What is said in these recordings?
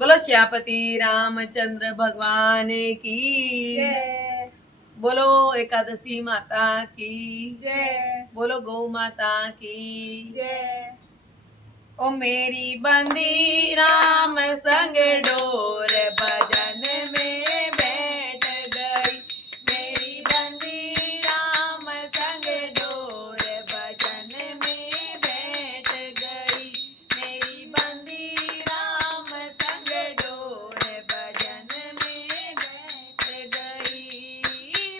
बोलो श्यापति रामचंद्र भगवान की जय। बोलो एकादशी माता की जय। बोलो गौ माता की जय। ओ मेरी बंदी राम संग डोर भजन में बैठ गई। मेरी बंदी राम संग डोर भजन में बैठ गई। मेरी बंदी राम संग डोर भजन में बैठ गई।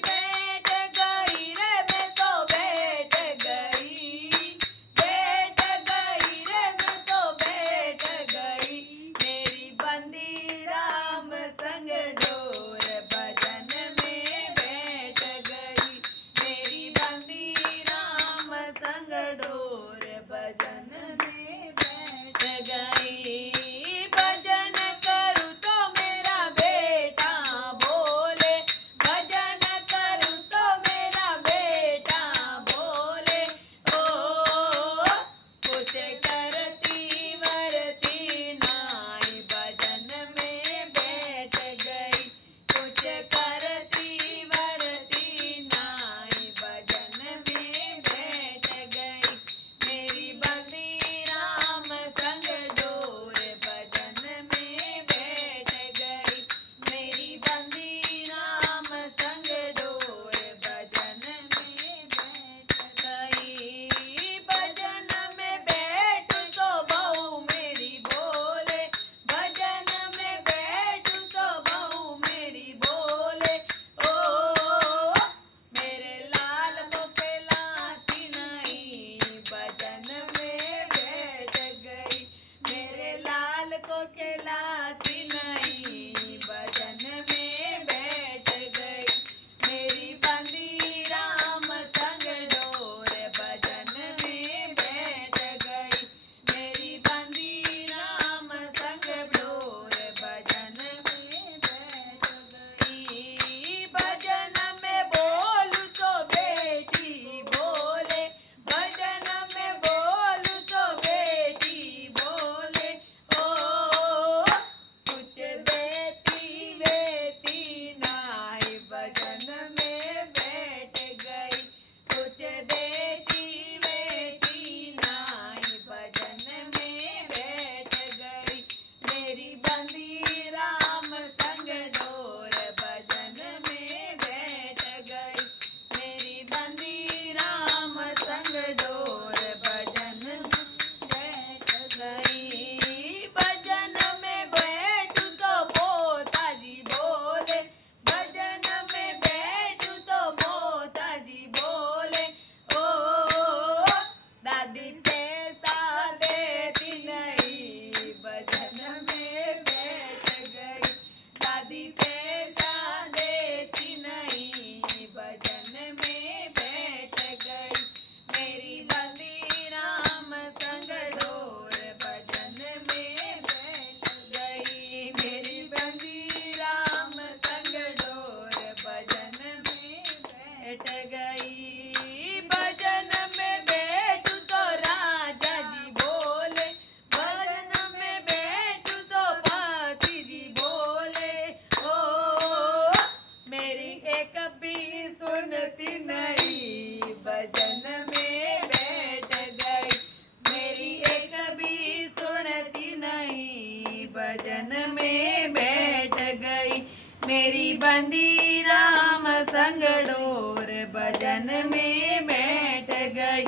बैठ गई रे मैं तो बैठ गई। बैठ गई रे मैं तो बैठ गई। मेरी बंदी राम संग डोर भजन में बैठ गई। मेरी बंदी राम संग डोर भजन में बैठ गई। भजन करूँ तो मेरा बेटा बोले। भजन करूँ तो मेरा बेटा बोले। ओ कुछ करती वरती नाई भजन में बैठ गई। कुछ करती वरती नाई भजन में बैठ गई। मेरी बंदी राम संग डोर भजन में बैठ गई। मेरी बंदी राम संग डोर भजन में बैठ गई। भजन में बैठ तो बहू मेरी बोले। भजन में बैठ तो बहू मेरी बोले। ओ मेरे लाल को कहलाती नहीं भजन में बैठ गई। मेरे लाल को कहलाती नहीं भजन में बैठ गई। मेरी बंदी राम संग डोर भजन में बैठ गई। मेरी बंदी राम संग डोर भजन में बैठ गई। भजन में बोलू तो बेटी बोले। भजन में बोलू तो बेटी बोले। ओ कुछ देती वेती नाई भजन में बैठ गई। कुछ देती वेती नाई भजन में बैठ गई। मेरी बंदी राम संग डोर भजन में बैठ गई। मेरी बंदी राम संग डोर भजन में बैठ गई। भजन में बैठू तो मोताजी बोले। भजन में बैठू तो मोताजी बोले। ओ दादी पैसा देती नहीं भजन में बैठ गई। दादी पैसा देती नहीं भजन में बैठ गई। मेरी बंदी राम संग डोर भजन में बैठ गई। मेरी बंदी राम संग डोर भजन में बैठ गई। भजन में बैठू तो राजा जी बोले। भजन में बैठू तो पति जी बोले। ओ मेरी एक भी सुनती नहीं भजन में बैठ गई। मेरी एक भी सुनती नहीं भजन में बैठ गई। मेरी बंदी राम संग डोर भजन में बैठ गई।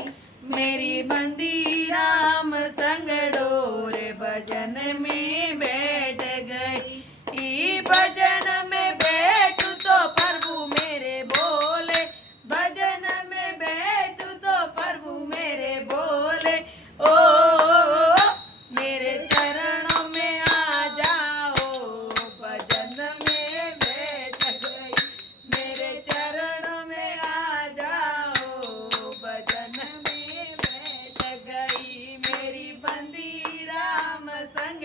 मेरी बंदी राम संग डोर भजन में बैठ गई। ई भजन में बैठू तो प्रभु मेरे बोले। भजन में बैठू तो प्रभु मेरे बोले। ओ मेरे चरणों में आ जाओ भजन में बैठ गई। मेरे चरणों में आ जाओ भजन में बैठ गई। मेरी बंदी राम संग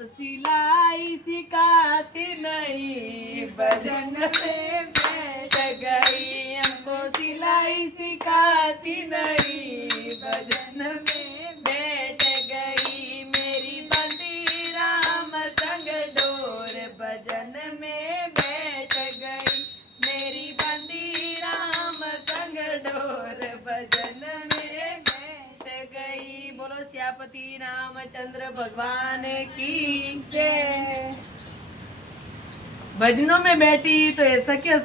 सिलाई सिखाती नहीं, भजन में बैठ गई। हमको सिलाई सिखाती नहीं, भजन में बैठ गई। मेरी बंदी राम संग डोर, भजन में बैठ गई। मेरी बंदी राम संग डोर, भजन में बैठ गई। बोलो श्यापति रामचंद्र भगवान की। जय। भजनों में बैठी तो ऐसा क्या